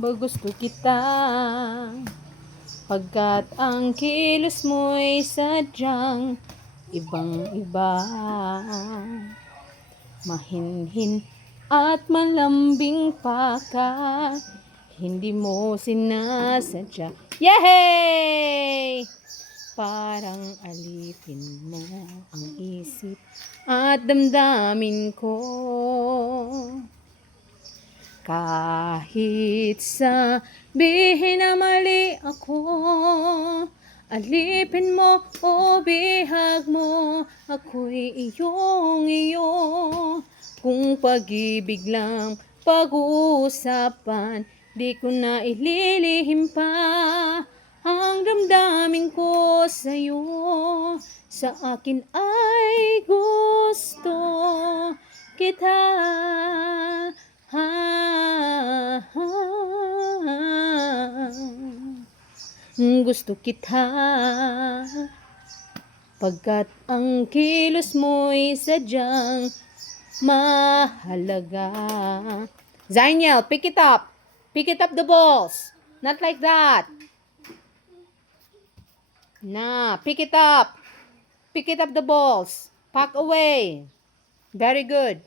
ba gusto kita, pagkat ang kilos mo'y sadyang ibang-iba, mahinhin at malambing pa ka, hindi mo sinasadya. Yehey! Parang alipin mo ang isip at damdamin ko. Kahit sabihin na mali ako, alipin mo o bihag mo, ako'y iyong-iyo. Kung pag-ibig lang pag-uusapan, di ko na ililihim pa ang damdamin ko sa'yo. Sa akin ay gusto kita. Gusto kita, pagkat ang kilos mo'y sadyang mahalaga. Zainiel, pick it up. Pick it up the balls. Not like that. Nah, pick it up. Pick it up the balls. Pack away. Very good.